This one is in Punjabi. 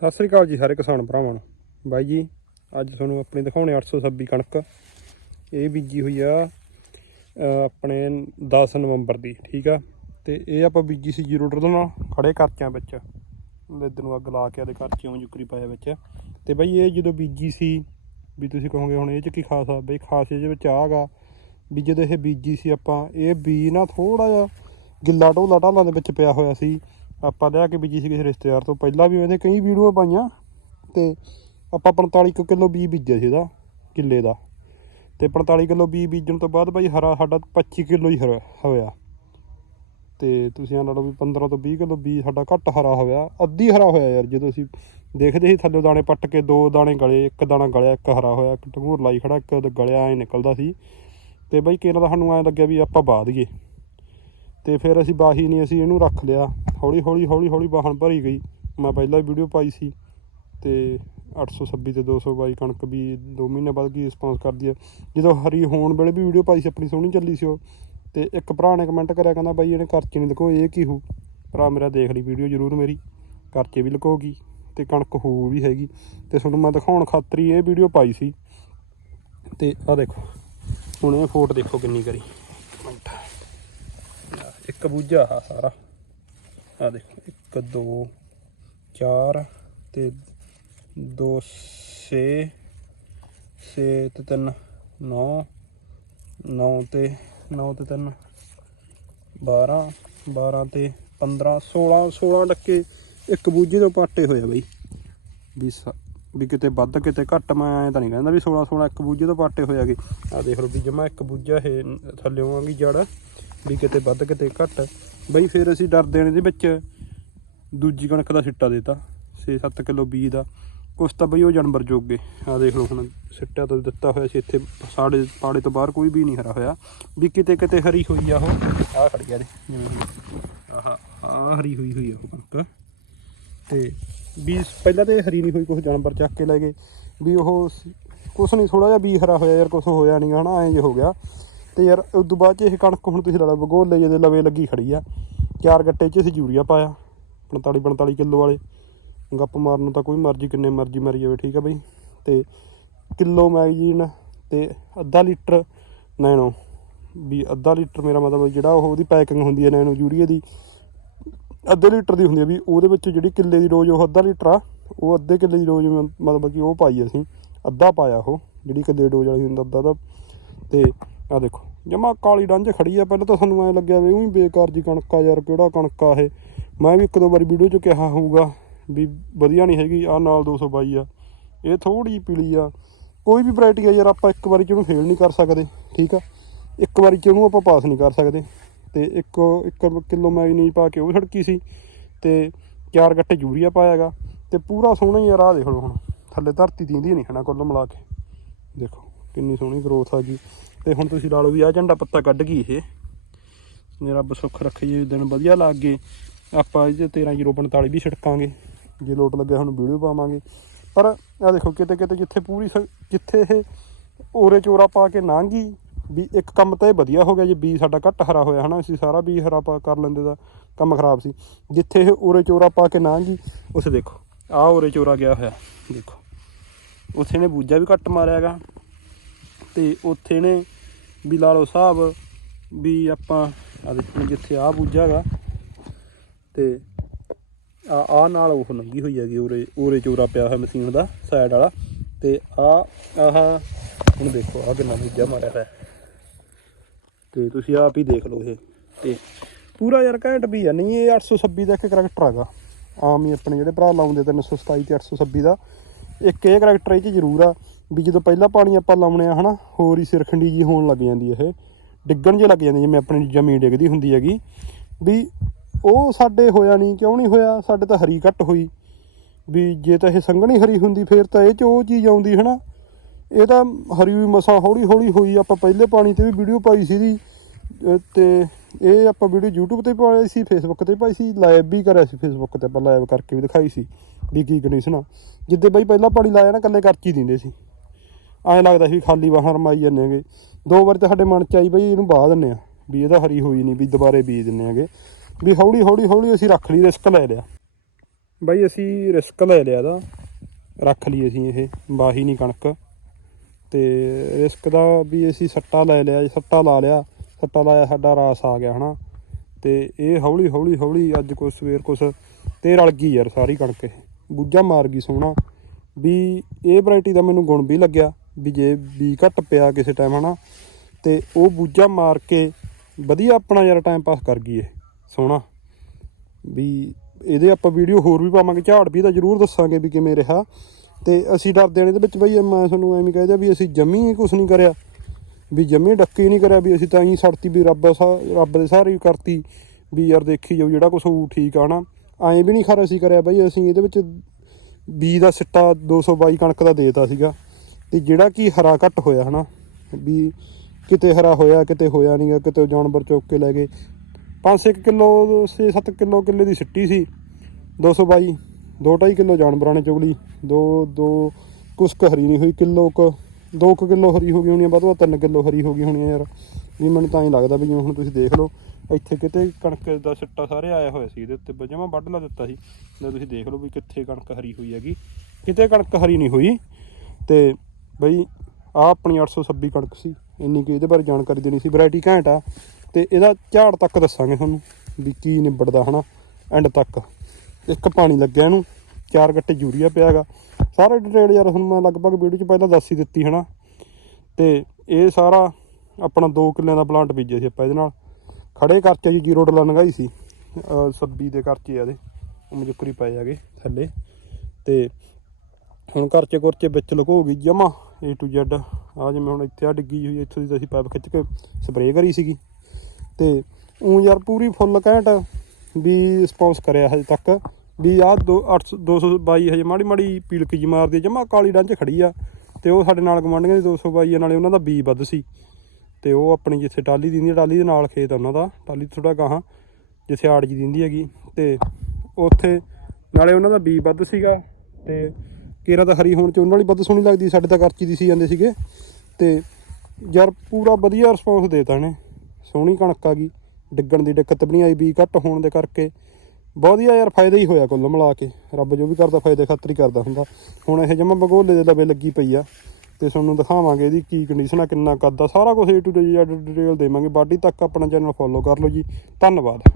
ਸਤਿ ਸ੍ਰੀ ਅਕਾਲ ਜੀ ਸਾਰੇ ਕਿਸਾਨ ਭਰਾਵਾਂ ਨੂੰ। ਬਾਈ ਜੀ, ਅੱਜ ਤੁਹਾਨੂੰ ਆਪਣੀ ਦਿਖਾਉਣੇ 826 ਕਣਕ। ਇਹ ਬੀਜੀ ਹੋਈ ਆ ਆਪਣੇ 10 ਨਵੰਬਰ ਦੀ, ਠੀਕ ਆ? ਤੇ ਇਹ ਆਪਾਂ ਬੀਜੀ ਸੀ ਜ਼ੀਰੋ ਟਰ ਨਾਲ, ਖੜੇ ਕਰਚਿਆਂ ਵਿੱਚ। ਇਧਰ ਨੂੰ ਅੱਗ ਲਾ ਕੇ ਆਦੇ ਕਰਚੇ ਉਹ ਜੁਕਰੀ ਪਾਇਆ ਵਿੱਚ। ਤੇ ਬਾਈ ਇਹ ਜਦੋਂ ਬੀਜੀ ਸੀ, ਵੀ ਤੁਸੀਂ ਕਹੋਗੇ ਹੁਣ ਇਹ ਚ ਕੀ ਖਾਸ ਆ? ਬਈ ਖਾਸ ਇਹਦੇ ਵਿੱਚ ਆਗਾ ਵੀ ਜਦੋਂ ਇਹ ਬੀਜੀ ਸੀ ਆਪਾਂ, ਇਹ ਬੀ ਨਾ ਥੋੜਾ ਜਿਹਾ ਗਿੱਲਾ ਢੋਲਾ ਢਾਲਾਂ ਦੇ ਵਿੱਚ ਪਿਆ ਹੋਇਆ ਸੀ। ਆਪਾਂ ਲਿਆ ਕੇ ਬੀਜੀ ਸੀ ਕਿਸੇ ਰਿਸ਼ਤੇਦਾਰ ਤੋਂ, ਪਹਿਲਾਂ ਵੀ ਇਹਨੇ ਕਈ ਵੀਡੀਓ ਪਾਈਆਂ ਤੇ ਆਪਾਂ 45 ਕਿਲੋ ਬੀਜ ਬੀਜਿਆ ਸੀ ਇਹਦਾ, ਕਿੱਲੇ ਦਾ। ਤੇ 45 ਕਿਲੋ ਬੀਜ ਬੀਜਣ ਤੋਂ ਬਾਅਦ ਭਾਈ ਹਰਾ ਸਾਡਾ 25 ਕਿਲੋ ਹੀ ਹਰਾ ਹੋਇਆ। ਤੇ ਤੁਸੀਂ ਆ ਲਾ ਲਓ ਵੀ 15 ਤੋਂ 20 ਕਿਲੋ ਬੀਜ ਸਾਡਾ ਘੱਟ ਹਰਾ ਹੋਇਆ, ਅੱਧੀ ਹਰਾ ਹੋਇਆ ਯਾਰ, ਜਦੋਂ ਅਸੀਂ ਦੇਖਦੇ ਸੀ ਥੱਲੇ ਦਾਣੇ ਪੱਟ ਕੇ ਦੋ ਦਾਣੇ ਗਲੇ, ਇੱਕ ਦਾਣਾ ਗਲਿਆ, ਇੱਕ ਹਰਾ ਹੋਇਆ, ਇੱਕ ਟੰਗੂਰ ਲਾਈ ਖੜਾ, ਇੱਕ ਗਲਿਆ ਐ ਨਿਕਲਦਾ ਸੀ। ਤੇ ਬਈ ਕੇਲਾ ਦਾ ਸਾਨੂੰ ਐ ਲੱਗਿਆ ਵੀ ਆਪਾਂ ਬਾਦ ਗਏ ਤੇ ਫਿਰ ਅਸੀਂ ਬਾਹੀ ਨਹੀਂ, ਅਸੀਂ ਇਹਨੂੰ ਰੱਖ ਲਿਆ। ਹੌਲੀ ਹੌਲੀ ਹੌਲੀ ਹੌਲੀ ਵਾਹਣ ਭਰੀ ਗਈ। ਮੈਂ ਪਹਿਲਾਂ ਵੀ ਵੀਡੀਓ ਪਾਈ ਸੀ ਤੇ 826 ਤੇ 222 ਕਣਕ ਵੀ 2 ਮਹੀਨੇ ਬਾਅਦ ਕੀ ਰਿਸਪੌਂਸ ਕਰਦੀ ਆ। ਜਦੋਂ ਹਰੀ ਹੋਣ ਵੇਲੇ ਵੀ ਵੀਡੀਓ ਪਾਈ ਸੀ, ਆਪਣੀ ਸੋਹਣੀ ਚੱਲੀ ਸੀ ਉਹ। ਤੇ ਇੱਕ ਭਰਾ ਨੇ ਕਮੈਂਟ ਕਰਿਆ, ਕਹਿੰਦਾ ਬਾਈ ਇਹਨੇ ਖਰਚੇ ਨਹੀਂ ਲਿਖੋ ਇਹ ਕੀ ਹੋ? ਭਰਾ ਮੇਰਾ ਦੇਖ ਲਈ ਵੀਡੀਓ ਜ਼ਰੂਰ ਮੇਰੀ ਖਰਚੇ ਵੀ ਲਕੋਗੀ ਤੇ ਕਣਕ ਹੋ ਵੀ ਹੈਗੀ। ਤੇ ਤੁਹਾਨੂੰ ਮੈਂ ਦਿਖਾਉਣ ਖਾਤਰ ਹੀ ਇਹ ਵੀਡੀਓ ਪਾਈ ਸੀ। ਤੇ ਆ ਦੇਖੋ, ਹੁਣ ਇਹ ਫੋਟ ਦੇਖੋ ਕਿੰਨੀ ਕਰੀ। ਇੱਕ ਬੂਝਾ ਆ ਸਾਰਾ। ਆ ਦੇਖੋ 1 2 4 ਤੇ 2 6 6 ਤੇ 3 9 9 ਤੇ 9 ਤੇ 3 12 12 ਤੇ 15 16 16 ਡੱਕੇ ਇੱਕ ਬੂਝੇ ਤੋਂ ਪਾਟੇ ਹੋਇਆ ਬਈ। ਵੀ ਵੀ ਕਿਤੇ ਵੱਧ ਕਿਤੇ ਘੱਟ, ਮੈਂ ਐ ਤਾਂ ਨਹੀਂ ਕਹਿੰਦਾ ਵੀ 16 16 ਇੱਕ ਬੂਜੇ ਤੋਂ ਪਾਟੇ ਹੋਏ ਆਗੇ ਆ ਦੇਖ ਲਓ ਵੀ ਜਮਾ ਇੱਕ ਬੂਜਾ ਇਹ ਥੱਲੇ ਆਂਗੀ ਜੜ, ਵੀ ਕਿਤੇ ਵੱਧ ਕਿਤੇ ਘੱਟ। ਬਈ ਫਿਰ ਅਸੀਂ ਡਰਦੇ ਨੇ ਦੇ ਵਿੱਚ। ਦੂਜੀ ਕਣਕ ਦਾ ਸਿੱਟਾ ਦਿੱਤਾ 6-7 ਕਿਲੋ ਬੀਜ ਦਾ। ਕੁਛ ਤਾਂ ਬਈ ਉਹ ਜਾਨਵਰ ਜੋਗੇ। ਆ ਦੇਖ ਲਓ ਹੁਣ ਸਿੱਟਾ ਤਾਂ ਦਿੱਤਾ ਹੋਇਆ ਸੀ, ਇੱਥੇ ਸਾੜੇ, ਪਾੜੇ ਤੋਂ ਬਾਹਰ ਕੋਈ ਵੀ ਨਹੀਂ ਹਰਾ ਹੋਇਆ। ਵੀ ਕਿਤੇ ਕਿਤੇ ਹਰੀ ਹੋਈ ਆ ਉਹ। ਆ ਖੜ ਗਿਆ ਜੀ, ਜਿਵੇਂ ਆਹ ਆ ਹਰੀ ਹੋਈ ਹੋਈ ਆ ਉਹ ਕਣਕ। ਤੇ ਵੀ ਪਹਿਲਾਂ ਤੇ ਹਰੀ ਨਹੀਂ ਹੋਈ ਕੁਝ ਜਾਨਵਰ ਚੱਕ ਕੇ ਲੈ ਗਏ। ਵੀ ਉਹ ਕੁਛ ਨਹੀਂ ਥੋੜਾ ਜਿਹਾ ਵੀ ਹਰਾ ਹੋਇਆ ਯਾਰ, ਕੁਛ ਹੋਇਆ ਨਹੀਂ ਹਨਾ, ਐਂ ਜੇ ਹੋ ਗਿਆ। ਤੇ ਯਾਰ, ਉਸ ਤੋਂ ਬਾਅਦ ਚ ਇਹ ਕਣਕ ਹੁਣ ਤੁਸੀਂ ਲਾ ਲਓ, ਬਗੋਲ ਲਈ ਦੇ ਲਵੇ ਲੱਗੀ ਖੜੀ ਆ। ਚਾਰ ਗੱਟੇ ਚ ਅਸੀਂ ਯੂਰੀਆ ਪਾਇਆ 45 45 ਕਿਲੋ ਵਾਲੇ। ਗੱਪ ਮਾਰਨ ਤਾਂ ਕੋਈ ਮਰਜ਼ੀ, ਕਿੰਨੇ ਮਰਜ਼ੀ ਮਾਰੀ ਜਾਵੇ, ਠੀਕ ਆ ਬਈ। ਤੇ ਕਿਲੋ ਮੈਗਜ਼ੀਨ ਤੇ ਅੱਧਾ ਲੀਟਰ ਨੈਣੋ। ਵੀ ਅੱਧਾ ਲੀਟਰ ਮੇਰਾ ਮਤਲਬ ਜਿਹੜਾ ਉਹ, ਉਹਦੀ ਪੈਕਿੰਗ ਹੁੰਦੀ ਹੈ ਨੈਣੋ ਯੂਰੀਆ ਦੀ। ਅੱਧੇ ਲੀਟਰ ਦੀ ਹੁੰਦੀ ਆ ਵੀ ਉਹਦੇ ਵਿੱਚ ਜਿਹੜੀ ਕਿੱਲੇ ਦੀ ਡੋਜ਼ ਉਹ ਅੱਧਾ ਲੀਟਰ ਆ, ਉਹ ਅੱਧੇ ਕਿੱਲੇ ਦੀ ਡੋਜ਼ ਮਤਲਬ ਕਿ ਉਹ ਪਾਈ ਅਸੀਂ, ਅੱਧਾ ਪਾਇਆ ਉਹ, ਜਿਹੜੀ ਕਿੱਲੇ ਡੋਜ਼ ਵਾਲੀ ਹੁੰਦਾ ਅੱਧਾ ਦਾ ਤੇ ਆ ਦੇਖੋ, ਜਮਾ ਕਾਲੀ ਡੰਜ ਖੜੀ ਆ, ਪਹਿਲਾਂ ਤਾਂ ਸਾਨੂੰ ਐ ਲੱਗਿਆ ਵੀ ਉਹੀ ਬੇਕਾਰ ਜੀ ਕਣਕ ਆ ਯਾਰ, ਕਿਹੜਾ ਕਣਕ ਆ ਇਹ। ਮੈਂ ਵੀ ਇੱਕ ਦੋ ਵਾਰੀ ਵੀਡੀਓ 'ਚ ਕਿਹਾ ਹੋਊਗਾ ਵੀ ਵਧੀਆ ਨਹੀਂ ਹੈਗੀ ਆ ਨਾਲ 222 ਆ, ਇਹ ਥੋੜੀ ਪੀਲੀ ਆ। ਕੋਈ ਵੀ ਵੈਰਾਈਟੀ ਆ ਯਾਰ, ਆਪਾਂ ਇੱਕ ਵਾਰੀ ਚ ਉਹਨੂੰ ਫੇਲ ਨਹੀਂ ਕਰ ਸਕਦੇ, ਠੀਕ ਆ? ਇੱਕ ਵਾਰੀ ਚ ਉਹਨੂੰ ਆਪਾਂ ਪਾਸ ਨਹੀਂ ਕਰ ਸਕਦੇ। ਤੇ 1 1 ਕਿਲੋ ਮੈਗਨੀ ਪਾ ਕੇ ਉਹ ਛੜਕੀ ਸੀ ਤੇ ਚਾਰ ਗੱਟੇ ਯੂਰੀਆ ਪਾਇਆਗਾ ਤੇ ਪੂਰਾ ਸੋਹਣਾ ਹੀ ਰਾਹ ਦੇਖ ਲਓ ਹੁਣ। ਥੱਲੇ ਧਰਤੀ ਦੀਂਦੀ ਨਹੀਂ ਹਨਾ ਕੁੱਲ ਮਿਲਾ ਕੇ। ਦੇਖੋ ਕਿੰਨੀ ਸੋਹਣੀ ਗਰੋਥ ਆ ਗਈ ਤੇ ਹੁਣ ਤੁਸੀਂ ਲਾ ਲਓ ਵੀ ਆ ਝੰਡਾ ਪੱਤਾ ਕੱਢ ਗਈ ਇਹ। ਮੇਰਾ ਬਸੁੱਖ ਰੱਖੀਏ ਦਿਨ ਵਧੀਆ ਲੱਗ ਗਏ। ਆਪਾਂ ਇਹ 13045 ਵੀ ਛਿੜਕਾਂਗੇ। ਜੇ ਲੋਟ ਲੱਗਿਆ ਹੁਣ ਵੀਡੀਓ ਪਾਵਾਂਗੇ। ਪਰ ਆ ਦੇਖੋ ਕਿਤੇ ਕਿਤੇ ਜਿੱਥੇ ਪੂਰੀ ਜਿੱਥੇ ਇਹ ਓਰੇ ਚੋਰਾ ਪਾ ਕੇ ਨਾਂਗੀ ਵੀ ਇੱਕ ਕੰਮ ਤਾਂ ਇਹ ਵਧੀਆ ਹੋ ਗਿਆ ਜੇ, ਬੀ ਸਾਡਾ ਘੱਟ ਹਰਾ ਹੋਇਆ ਹਨਾ, ਅਸੀਂ ਸਾਰਾ ਬੀ ਹਰਾ ਪਾ ਕਰ ਲੈਂਦੇ ਦਾ ਕੰਮ ਖਰਾਬ ਸੀ। ਜਿੱਥੇ ਇਹ ਉਰੇ ਚੋਰਾ ਪਾ ਕੇ ਨਾ ਜੀ ਉਸੇ ਦੇਖੋ ਆਹ ਉਰੇ ਚੋਰਾ ਗਿਆ ਹੋਇਆ, ਦੇਖੋ। ਉੱਥੇ ਨੇ ਬੂਜਾ ਵੀ ਘੱਟ ਮਾਰਿਆਗਾ ਤੇ ਉੱਥੇ ਨੇ ਵੀ ਲਾ ਲਓ ਸਾਹਿਬ ਵੀ ਆਪਾਂ ਆ ਦੇਖੋ ਜਿੱਥੇ ਆਹ ਬੂਜਾਗਾ ਤੇ ਆ ਆ ਨਾਲ ਉਹ ਲੰਗੀ ਹੋਈ ਹੈਗੀ ਉਰੇ ਉਰੇ ਚੋਰਾ ਪਿਆ ਹੋਇਆ ਮਸ਼ੀਨ ਦਾ ਸਾਈਡ ਵਾਲਾ ਤੇ ਆ, ਆਹ, ਹੁਣ ਦੇਖੋ ਆਹ ਕਿੰਨਾ ਬੂਜਾ ਮਾਰਿਆ ਹੋਇਆ। ਤੇ ਤੁਸੀਂ ਆਪ ਹੀ ਦੇਖ ਲਓ ਇਹ। ਤੇ ਪੂਰਾ ਯਾਰ ਘੈਂਟ ਵੀ ਆ, ਨਹੀਂ ਇਹ 826 ਦਾ ਇੱਕ ਕਰੈਕਟਰ ਹੈਗਾ। ਆਮ ਹੀ ਆਪਣੇ ਜਿਹੜੇ ਭਰਾ ਲਾਉਂਦੇ 327 ਤੇ 826 ਦਾ। ਇੱਕ ਇਹ ਕਰੈਕਟਰ ਇਹ ਚ ਜ਼ਰੂਰ ਆ ਵੀ ਜਦੋਂ ਪਹਿਲਾ ਪਾਣੀ ਆਪਾਂ ਲਾਉਣੇ ਆ, ਹਨਾ, ਹੋਰ ਹੀ ਸਿਰਖੰਡੀ ਜੀ ਹੋਣ ਲੱਗ ਜਾਂਦੀ ਇਹ। ਡਿੱਗਣ ਜੇ ਲੱਗ ਜਾਂਦੀ ਜਿਵੇਂ ਆਪਣੀ ਜ਼ਮੀਨ ਡਿੱਗਦੀ ਹੁੰਦੀ ਹੈਗੀ। ਵੀ ਉਹ ਸਾਡੇ ਹੋਇਆ ਨਹੀਂ, ਕਿਉਂ ਨਹੀਂ ਹੋਇਆ? ਸਾਡੇ ਤਾਂ ਹਰੀ ਘੱਟ ਹੋਈ। ਵੀ ਜੇ ਤਾਂ ਇਹ ਸੰਘਣੀ ਹਰੀ ਹੁੰਦੀ, ਫੇਰ ਤਾਂ ਇਹ ਚ ਉਹ ਚੀਜ਼ ਆਉਂਦੀ, ਹਨਾ ਇਹ ਤਾਂ ਹਰੀ ਵੀ ਮਸਾਂ ਹੌਲੀ ਹੌਲੀ ਹੋਈ, ਆਪਾਂ ਪਹਿਲੇ ਪਾਣੀ ਤੇ ਵੀ ਵੀਡੀਓ ਪਾਈ ਸੀ ਦੀ ਤੇ ਇਹ ਆਪਾਂ ਵੀਡੀਓ YouTube ਤੇ ਪਾਈ ਸੀ, Facebook ਤੇ ਪਾਈ ਸੀ ਲਾਈਵ ਵੀ ਕਰਿਆ ਸੀ, Facebook ਤੇ ਆਪਾਂ ਲਾਈਵ ਕਰਕੇ ਵੀ ਦਿਖਾਈ ਸੀ, ਵੀ ਕੀ ਕੰਡੀਸ਼ਨ ਆ। ਜਿੱਦੇ ਬਾਈ ਪਹਿਲਾ ਪਾਣੀ ਲਾਇਆ ਨਾ ਕੱਲੇ ਕਰਚੀ ਦਿੰਦੇ ਸੀ। ਐਂ ਲੱਗਦਾ ਸੀ ਖਾਲੀ ਵਾਹਾਂ ਰਮਾਈ ਜਾਂਦੇ ਹੈਗੇ। ਦੋ ਵਾਰ ਤੇ ਸਾਡੇ ਮਨ ਚ ਆਈ ਬਈ ਇਹਨੂੰ ਬਾਹ ਦਿੰਨੇ ਆ, ਵੀ ਇਹਦਾ ਹਰੀ ਹੋਈ ਨਹੀਂ ਵੀ ਦੁਬਾਰੇ ਬੀਜ ਦਿੰਨੇ ਹੈਗੇ। ਵੀ ਹੌਲੀ ਹੌਲੀ ਹੌਲੀ ਅਸੀਂ ਰੱਖ ਲਈ ਰਿਸਕ ਲੈ ਲਿਆ। ਬਾਈ ਅਸੀਂ ਰਿਸਕ ਲੈ ਲਿਆ ਦਾ ਰੱਖ ਲਈ ਅਸੀਂ ਇਹ, ਬਾਹੀ ਨਹੀਂ ਕਣਕ। ਤੇ ਰਿਸਕ ਦਾ ਵੀ ਅਸੀਂ ਸੱਟਾ ਲੈ ਲਿਆ, ਸੱਟਾ ਲਾ ਲਿਆ, ਸੱਟਾ ਲਾਇਆ ਸਾਡਾ ਰਾਸ ਆ ਗਿਆ, ਹਨਾ। ਤੇ ਇਹ ਹੌਲੀ ਹੌਲੀ ਹੌਲੀ ਅੱਜ ਕੁਛ ਸਵੇਰ ਕੁਛ ਤੇ ਰਲ ਗਈ ਯਾਰ ਸਾਰੀ ਕਣਕ ਇਹ। ਗੁੱਜਾ ਮਾਰ ਗਈ ਸੋਹਣਾ ਵੀ ਇਹ ਵੈਰਾਈਟੀ ਦਾ ਮੈਨੂੰ ਗੁਣ ਵੀ ਲੱਗਿਆ, ਵੀ ਜੇ ਵੀ ਘੱਟ ਪਿਆ ਕਿਸੇ ਟਾਈਮ ਹਨਾ। ਤੇ ਉਹ ਬੂਝਾ ਮਾਰ ਕੇ ਵਧੀਆ ਆਪਣਾ ਯਾਰ ਟਾਈਮ ਪਾਸ ਕਰ ਗਈ ਇਹ ਸੋਹਣਾ ਵੀ ਇਹਦੇ ਆਪਾਂ ਵੀਡੀਓ ਹੋਰ ਵੀ ਪਾਵਾਂਗੇ, ਝਾੜ ਵੀ ਤਾਂ ਜ਼ਰੂਰ ਦੱਸਾਂਗੇ ਵੀ ਕਿਵੇਂ ਰਿਹਾ। ਤੇ ਅਸੀਂ ਡਰਦੇ ਨੇ ਇਹਦੇ ਵਿੱਚ ਬਈ ਮੈਂ ਤੁਹਾਨੂੰ ਐਵੇਂ ਕਹਿ ਦਿਆ ਵੀ ਅਸੀਂ ਜਮੀ ਕੁਝ ਨਹੀਂ ਕਰਿਆ, ਵੀ ਜਮੀ ਡੱਕੀ ਨਹੀਂ ਕਰਿਆ, ਵੀ ਅਸੀਂ ਤਾਂ ਹੀ ਸੜਤੀ ਵੀ ਰੱਬ ਸਾ- ਰੱਬ ਦੇ ਸਾਰੇ ਕਰਤੀ, ਵੀ ਯਾਰ ਦੇਖੀ ਜਾਓ ਜਿਹੜਾ ਕੁਝ ਹੋਊ ਠੀਕ ਆ ਨਾ ਐਂ ਵੀ ਨਹੀਂ ਖਰ ਅਸੀਂ ਕਰਿਆ ਬਈ, ਅਸੀਂ ਇਹਦੇ ਵਿੱਚ ਬੀ ਦਾ ਸਿੱਟਾ 222 ਕਣਕ ਦਾ ਦੇਤਾ ਸੀਗਾ, ਤੇ ਜਿਹੜਾ ਕੀ ਹਰਾ ਘੱਟ ਹੋਇਆ ਹਨਾ, ਵੀ ਕਿਤੇ ਹਰਾ ਹੋਇਆ, ਕਿਤੇ ਹੋਇਆ ਨਹੀਂਗਾ ਕਿਤੇ ਜਾਨਵਰ ਚੁੱਕ ਕੇ ਲੈ ਗਏ। 5-6 ਕਿਲੋ 6-7 ਕਿਲੋ ਕਿੱਲੇ ਦੀ ਸਿੱਟੀ ਸੀ 222 2.5 ਕਿਲੋ ਜਾਨਵਰਾਂ ਨੇ ਚੁਗਲੀ, ਦੋ ਦੋ ਕੁਛ ਕੁ ਹਰੀ ਨਹੀਂ ਹੋਈ, ਕਿਲੋ ਕ 2 ਕਿਲੋ ਹਰੀ ਹੋ ਗਈ ਹੋਣੀ ਆ, ਵੱਧ ਤੋਂ ਵੱਧ 3 ਕਿਲੋ ਹਰੀ ਹੋ ਗਈ ਹੋਣੀ ਆ ਯਾਰ। ਵੀ ਮੈਨੂੰ ਤਾਂ ਹੀ ਲੱਗਦਾ ਵੀ ਜਿਵੇਂ ਹੁਣ ਤੁਸੀਂ ਦੇਖ ਲਓ, ਇੱਥੇ ਕਿਤੇ ਕਣਕ ਦਾ ਸਿੱਟਾ ਸਾਰੇ ਆਇਆ ਹੋਇਆ ਸੀ, ਇਹਦੇ ਉੱਤੇ ਜਮਾ ਵੱਢ ਲਾ ਦਿੱਤਾ ਸੀ। ਤੇ ਤੁਸੀਂ ਦੇਖ ਲਓ ਵੀ ਕਿੱਥੇ ਕਣਕ ਹਰੀ ਹੋਈ ਹੈਗੀ। ਕਿਤੇ ਕਣਕ ਹਰੀ ਨਹੀਂ ਹੋਈ। ਤੇ ਬਈ ਆ ਆਪਣੀ 826 ਕਣਕ ਸੀ, ਇੰਨੀ ਕਿ ਇਹਦੇ ਬਾਰੇ ਜਾਣਕਾਰੀ ਦੇਣੀ ਸੀ ਵੈਰਾਈਟੀ ਘੈਂਟ ਆ। ਤੇ ਇਹਦਾ ਝਾੜ ਤੱਕ ਦੱਸਾਂਗੇ ਤੁਹਾਨੂੰ, ਵੀ ਕੀ ਨਿਬੜਦਾ ਹਨਾ ਐਂਡ ਤੱਕ। ਇੱਕ ਪਾਣੀ ਲੱਗਿਆ ਇਹਨੂੰ, ਚਾਰ ਗੱਟੇ ਯੂਰੀਆ ਪਿਆਗਾ। ਸਾਰੇ ਡਿਟੇਲ ਯਾਰ ਤੁਹਾਨੂੰ ਮੈਂ ਲਗਭਗ ਵੀਡੀਓ 'ਚ ਪਹਿਲਾਂ ਦੱਸ ਹੀ ਦਿੱਤੀ ਹਨਾ। ਤੇ ਇਹ ਸਾਰਾ ਆਪਣਾ 2 ਕਿੱਲਿਆਂ ਦਾ ਪਲਾਂਟ ਬੀਜਿਆ ਸੀ ਆਪਾਂ ਇਹਦੇ ਨਾਲ। ਖੜੇ ਕਰਚੇ ਜੀ ਜੀਰੋ ਡਲਾ ਲੰਗਾਈ ਸੀ ਸੱਬੀ ਦੇ ਕਰਚੇ ਆ ਇਹਦੇ ਮਜੁਕਰੀ ਪਏ ਹੈਗੇ ਥੱਲੇ। ਤੇ ਹੁਣ ਕਰਚੇ ਕੁਰਚੇ ਵਿੱਚ ਲੁਕੋ ਗਈ ਜਮਾ A to Z ਆ ਜਿਵੇਂ ਹੁਣ ਇੱਥੇ ਆ ਡਿੱਗੀ ਹੋਈ, ਇੱਥੋਂ ਦੀ ਅਸੀਂ ਪਾਈਪ ਖਿੱਚ ਕੇ ਸਪਰੇਅ ਕਰੀ ਸੀਗੀ। ਤੇ ਉਹ ਯਾਰ ਪੂਰੀ ਫੁੱਲ ਘੈਂਟ ਵੀ ਰਿਸਪੌਂਸ ਕਰਿਆ ਹਜੇ ਤੱਕ। ਵੀ ਆਹ ਦੋ 800 222 ਹਜੇ ਮਾੜੀ ਮਾੜੀ ਪੀਲਕ ਜੀ ਮਾਰਦੀ ਜਮਾ ਕਾਲੀ ਡੰਚ ਖੜੀ ਆ। ਤੇ ਉਹ ਸਾਡੇ ਨਾਲ ਗਵਾਂਢੀਆਂ ਦੀ 222 ਆ, ਨਾਲੇ ਉਹਨਾਂ ਦਾ ਬੀ ਵੱਧ ਸੀ। ਤੇ ਉਹ ਆਪਣੀ ਜਿੱਥੇ ਟਾਲੀ ਦਿੰਦੀ ਆ ਟਾਲੀ ਦੇ ਨਾਲ ਖੇਤ ਉਹਨਾਂ ਦਾ ਟਾਲੀ ਥੋੜਾ ਗਾਹਾਂ ਜਿੱਥੇ ਆੜ ਜੀ ਦਿੰਦੀ ਹੈਗੀ। ਤੇ ਉੱਥੇ ਨਾਲੇ ਉਹਨਾਂ ਦਾ ਬੀ ਵੱਧ ਸੀਗਾ ਤੇ ਕੇਰਾ ਤਾਂ ਹਰੀ ਹੋਣ ਚ ਉਹਨਾਂ ਵਾਲੀ ਵੱਧ ਸੋਹਣੀ ਲੱਗਦੀ ਸਾਡੇ ਤਾਂ ਕਰਚੀ ਦੀ ਸੀ ਜਾਂਦੇ ਸੀਗੇ। ਤੇ ਯਾਰ ਪੂਰਾ ਵਧੀਆ ਰਿਸਪੌਂਸ ਦੇਤਾ ਨੇ ਸੋਹਣੀ ਕਣਕ ਆ ਗਈ ਡਿੱਗਣ ਦੀ ਦਿੱਕਤ ਵੀ ਨਹੀਂ ਆਈ ਬੀ ਘੱਟ ਹੋਣ ਦੇ ਕਰਕੇ। ਵਧੀਆ ਯਾਰ, ਫਾਇਦਾ ਹੀ ਹੋਇਆ ਕੁੱਲ ਮਿਲਾ ਕੇ। ਰੱਬ ਜੋ ਵੀ ਕਰਦਾ, ਫਾਇਦੇ ਖਾਤਰ ਹੀ ਕਰਦਾ ਹੁੰਦਾ। ਹੁਣ ਇਹ ਜਮਾ ਬਗੋਲੇ ਦੇ ਲਵੇ ਲੱਗੀ ਪਈ ਆ, ਤੇ ਤੁਹਾਨੂੰ ਦਿਖਾਵਾਂਗੇ ਇਹਦੀ ਕੀ ਕੰਡੀਸ਼ਨ ਆ, ਕਿੰਨਾ ਕੱਦ ਆ। ਸਾਰਾ ਕੁਝ A to Z ਡਿਟੇਲ ਦੇਵਾਂਗੇ। ਬਾਡੀ ਤੱਕ ਆਪਣਾ ਚੈਨਲ ਫੋਲੋ ਕਰ ਲਓ ਜੀ। ਧੰਨਵਾਦ।